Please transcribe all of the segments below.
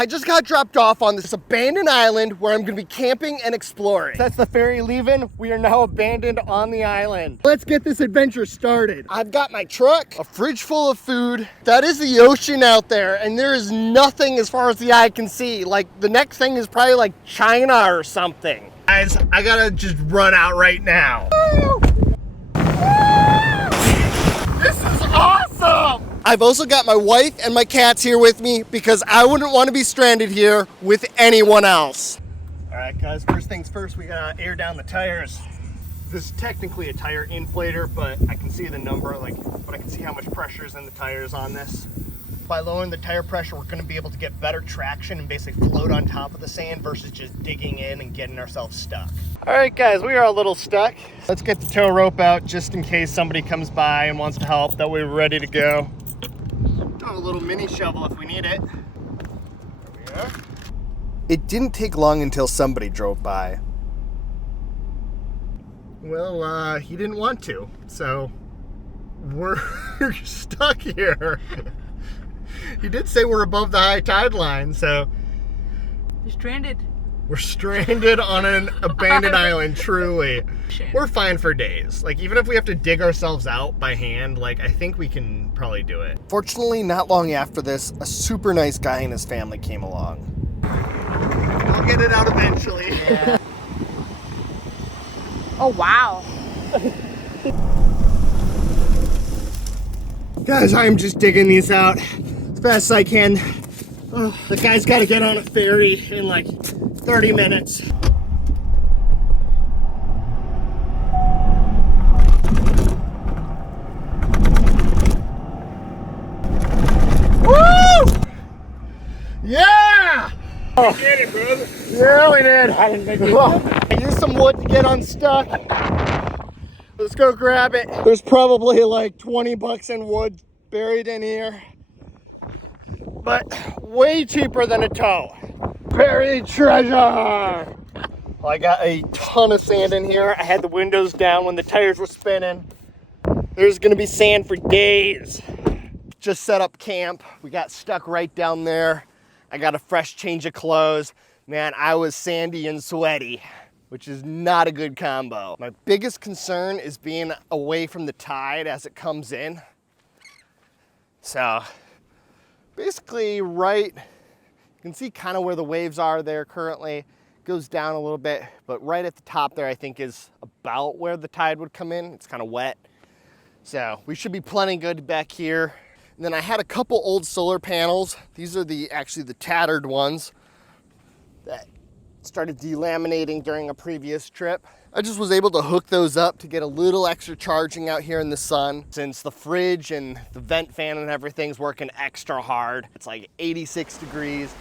I just got dropped off on this abandoned island where I'm gonna be camping and exploring. That's the ferry leaving. We are now abandoned on the island. Let's get this adventure started. I've got my truck, a fridge full of food. That is the ocean out there, and there is nothing as far as the eye can see. Like, the next thing is probably like China or something. Guys, I gotta just run out right now. This is awesome! I've also got my wife and my cats here with me because I wouldn't want to be stranded here with anyone else. All right, guys, first things first, we gotta air down the tires. This is technically a tire inflator, but I can see the number, but I can see how much pressure is in the tires on this. By lowering the tire pressure, we're gonna be able to get better traction and basically float on top of the sand versus just digging in and getting ourselves stuck. All right, guys, we are a little stuck. Let's get the tow rope out just in case somebody comes by and wants to help. That way we're ready to go. Do have a little mini shovel if we need it. There we are. It didn't take long until somebody drove by. Well, he didn't want to, so we're stuck here. He did say we're above the high tide line, so You're stranded. we're stranded on an abandoned island, truly. We're fine for days. Like, even if we have to dig ourselves out by hand, I think we can probably do it. Fortunately, not long after this, a super nice guy and his family came along. We'll get it out eventually. Yeah. Oh, wow. Guys, I'm just digging these out as fast as I can. Oh, the guy's got to get on a ferry in 30 minutes. Woo! Yeah! We did it, brother. Yeah, we did. I didn't think we I used some wood to get unstuck. Let's go grab it. There's probably 20 bucks in wood buried in here, but way cheaper than a tow. Buried treasure. Well, I got a ton of sand in here. I had the windows down when the tires were spinning. There's gonna be sand for days. Just set up camp. We got stuck right down there. I got a fresh change of clothes. Man, I was sandy and sweaty, which is not a good combo. My biggest concern is being away from the tide as it comes in. So basically you can see kind of where the waves are there currently. Goes down a little bit, but right at the top there I think is about where the tide would come in. It's kind of wet. So we should be plenty good back here. And then I had a couple old solar panels. These are actually the tattered ones that started delaminating during a previous trip. I just was able to hook those up to get a little extra charging out here in the sun, since the fridge and the vent fan and everything's working extra hard. It's 86 degrees.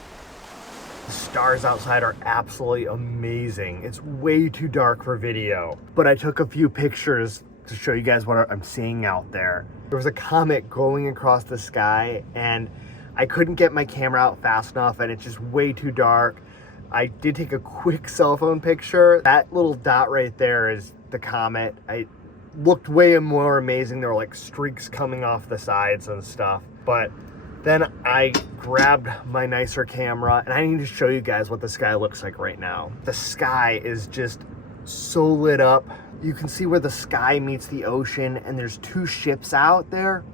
The stars outside are absolutely amazing. It's way too dark for video, but I took a few pictures to show you guys what I'm seeing out there. There was a comet going across the sky and I couldn't get my camera out fast enough and it's just way too dark. I did take a quick cell phone picture. That little dot right there is the comet. It looked way more amazing. There were streaks coming off the sides and stuff. But then I grabbed my nicer camera and I need to show you guys what the sky looks like right now. The sky is just so lit up. You can see where the sky meets the ocean and there's two ships out there.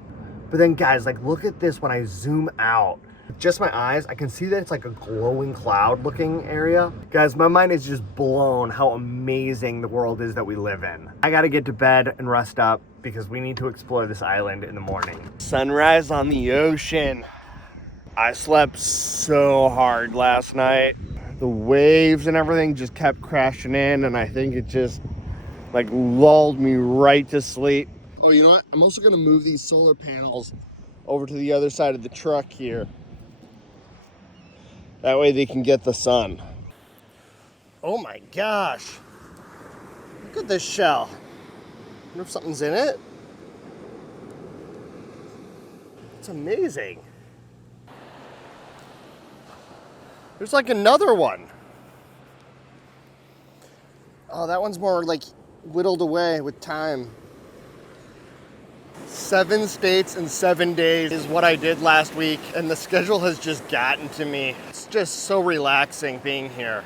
But then guys, look at this when I zoom out. With just my eyes, I can see that it's a glowing cloud looking area. Guys, my mind is just blown how amazing the world is that we live in. I gotta get to bed and rest up because we need to explore this island in the morning. Sunrise on the ocean. I slept so hard last night. The waves and everything just kept crashing in and I think it just lulled me right to sleep. Oh, you know what? I'm also gonna move these solar panels over to the other side of the truck here. That way they can get the sun. Oh my gosh. Look at this shell. I wonder if something's in it. It's amazing. There's another one. Oh, that one's more whittled away with time. 7 states in 7 days is what I did last week, and the schedule has just gotten to me. It's just so relaxing being here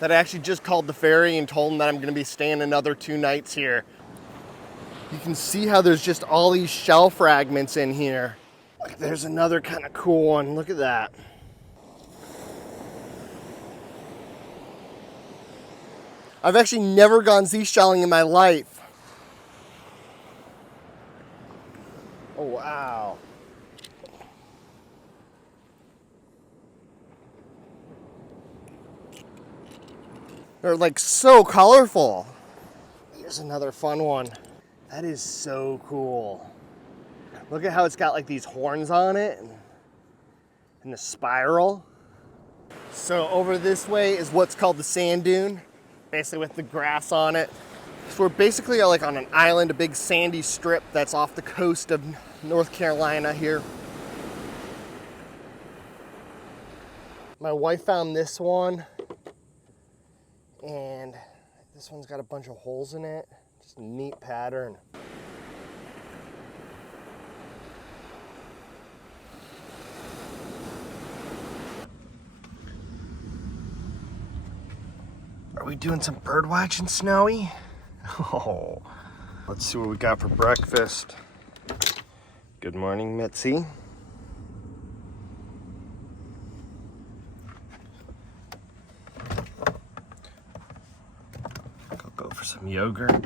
that I actually just called the ferry and told them that I'm gonna be staying another 2 nights here. You can see how there's just all these shell fragments in here. Like, there's another kind of cool one. Look at that. I've actually never gone seashelling in my life. Oh, wow. They're like so colorful. Here's another fun one. That is so cool. Look at how it's got like these horns on it and the spiral. So over this way is what's called the sand dune, basically with the grass on it. So we're basically like on an island, a big sandy strip that's off the coast of North Carolina here. My wife found this one, and this one's got a bunch of holes in it. Just a neat pattern. Are we doing some bird watching, Snowy? Oh, let's see what we got for breakfast. Good morning, Mitzi. Go for some yogurt.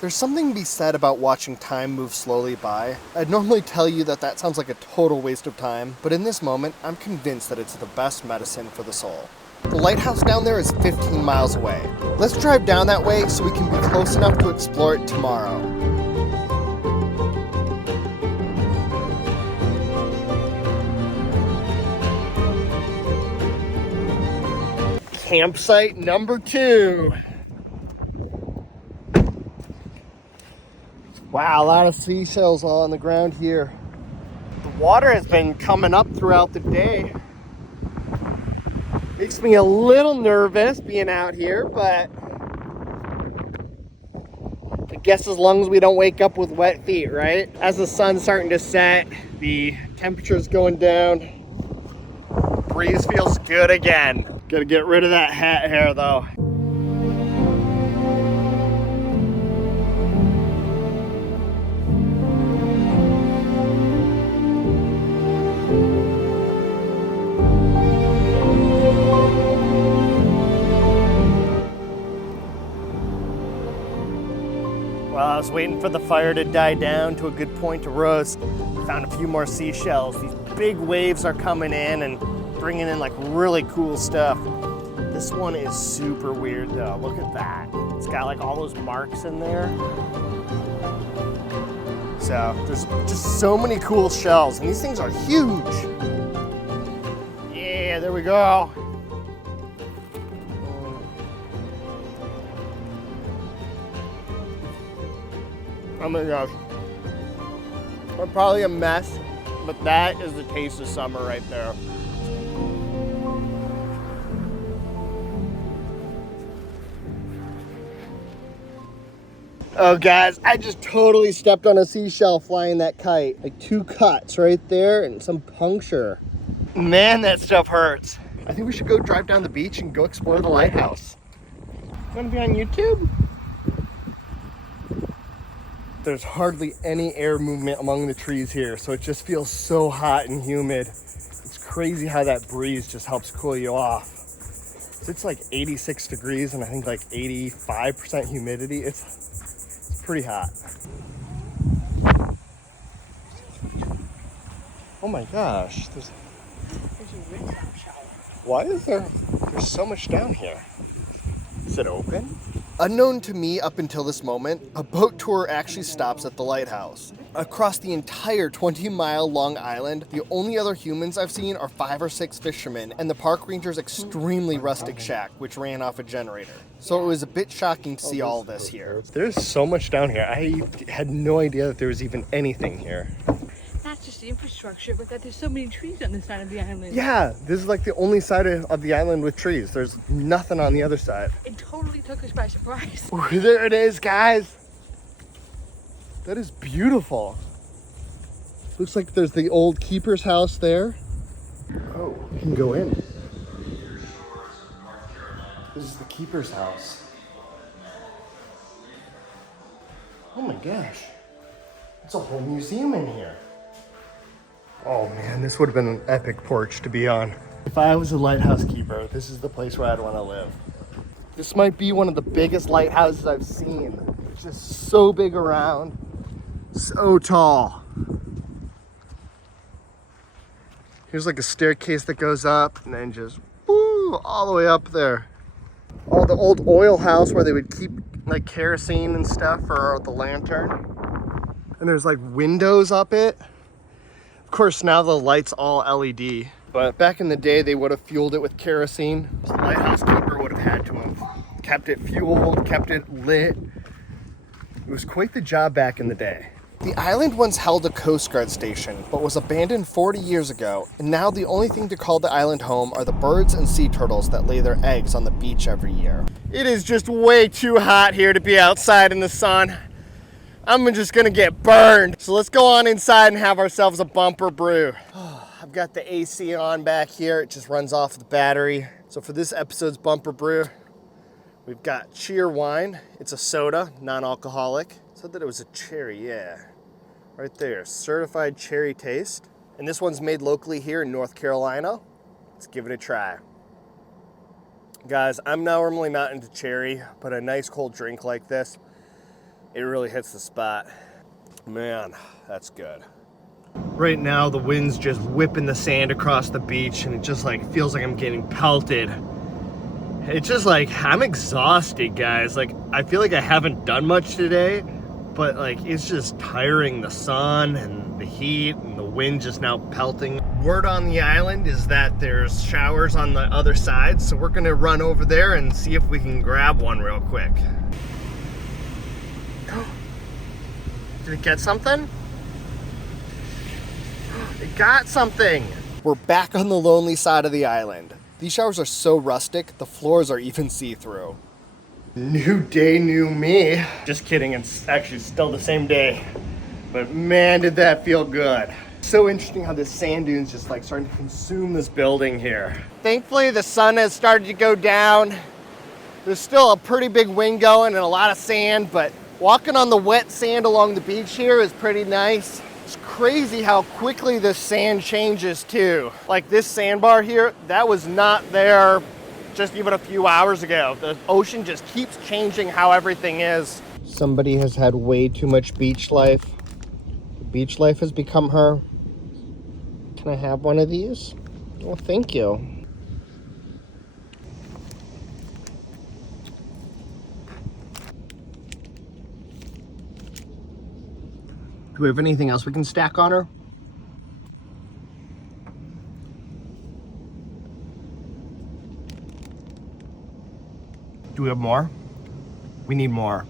There's something to be said about watching time move slowly by. I'd normally tell you that that sounds like a total waste of time, but in this moment, I'm convinced that it's the best medicine for the soul. The lighthouse down there is 15 miles away. Let's drive down that way so we can be close enough to explore it tomorrow. Campsite number 2. Wow, a lot of seashells all on the ground here. The water has been coming up throughout the day. Makes me a little nervous being out here, but I guess as long as we don't wake up with wet feet, right? As the sun's starting to set, the temperature's going down. Breeze feels good again. Gotta get rid of that hat hair though. While I was waiting for the fire to die down to a good point to roast, I found a few more seashells. These big waves are coming in and bringing in like really cool stuff. This one is super weird though. Look at that. It's got like all those marks in there. So there's just so many cool shells, and these things are huge. Yeah, there we go. Oh my gosh. We're probably a mess, but that is the taste of summer right there. Oh guys, I just totally stepped on a seashell flying that kite. Like 2 cuts right there and some puncture. Man, that stuff hurts. I think we should go drive down the beach and go explore the lighthouse. Wanna be on YouTube? There's hardly any air movement among the trees here, so it just feels so hot and humid. It's crazy how that breeze just helps cool you off. So it's like 86 degrees and I think like 85% humidity. It's pretty hot. Oh my gosh, why is there's so much down here? Is it open? Unknown to me up until this moment, a boat tour actually stops at the lighthouse. Across the entire 20-mile long island, the only other humans I've seen are 5 or 6 fishermen and the park ranger's extremely rustic shack, which ran off a generator. So it was a bit shocking to see all of this here. There's so much down here. I had no idea that there was even anything here. Not that's just the infrastructure, but that there's so many trees on this side of the island. Yeah, this is like the only side of the island with trees. There's nothing on the other side. It totally took us by surprise. Ooh, there it is, guys. That is beautiful. Looks like there's the old keeper's house there. Oh, you can go in. This is the keeper's house. Oh my gosh. It's a whole museum in here. Oh man, this would have been an epic porch to be on. If I was a lighthouse keeper, this is the place where I'd want to live. This might be one of the biggest lighthouses I've seen. It's just so big around, so tall. Here's like a staircase that goes up and then just woo, all the way up there. Oh, the old oil house where they would keep like kerosene and stuff for the lantern. And there's like windows up it. Of course, now the light's all LED. But back in the day, they would have fueled it with kerosene. The lighthouse keeper would have had to have kept it fueled, kept it lit. It was quite the job back in the day. The island once held a Coast Guard station, but was abandoned 40 years ago, and now the only thing to call the island home are the birds and sea turtles that lay their eggs on the beach every year. It is just way too hot here to be outside in the sun. I'm just gonna get burned. So let's go on inside and have ourselves a bumper brew. I've got the AC on back here. It just runs off the battery. So for this episode's bumper brew, we've got Cheer Wine. It's a soda, non-alcoholic. Said that it was a cherry, yeah. Right there, certified cherry taste. And this one's made locally here in North Carolina. Let's give it a try. Guys, I'm normally not into cherry, but a nice cold drink like this, it really hits the spot. Man, that's good. Right now, the wind's just whipping the sand across the beach, and it just like feels like I'm getting pelted. It's just like, I'm exhausted, guys. Like, I feel like I haven't done much today, but like, it's just tiring, the sun and the heat and the wind just now pelting. Word on the island is that there's showers on the other side, so we're gonna run over there and see if we can grab one real quick. Did it get something? It got something! We're back on the lonely side of the island. These showers are so rustic, the floors are even see-through. New day, new me. Just kidding, it's actually still the same day. But man, did that feel good. So interesting how the sand dunes just like starting to consume this building here. Thankfully, the sun has started to go down. There's still a pretty big wind going and a lot of sand, but walking on the wet sand along the beach here is pretty nice. It's crazy how quickly the sand changes too. Like this sandbar here, that was not there just even a few hours ago. The ocean just keeps changing how everything is. Somebody has had way too much beach life. The beach life has become her. Can I have one of these? Oh, thank you. Do we have anything else we can stack on her? Do we have more? We need more.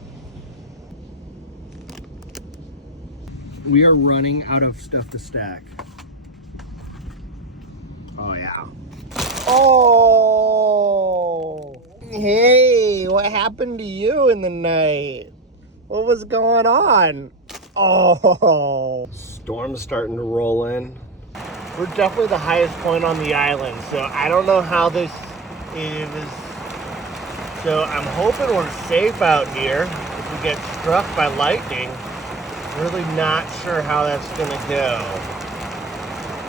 We are running out of stuff to stack. Oh yeah. Oh! Hey, what happened to you in the night? What was going on? Oh! Storm's starting to roll in. We're definitely the highest point on the island, so I don't know how this is. So I'm hoping we're safe out here if we get struck by lightning. Really not sure how that's gonna go.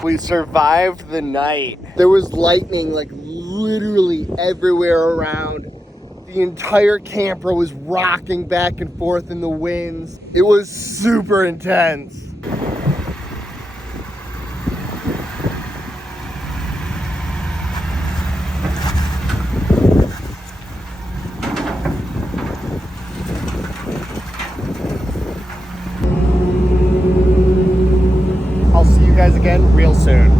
We survived the night. There was lightning like literally everywhere around. The entire camper was rocking back and forth in the winds. It was super intense. I'll see you guys again real soon.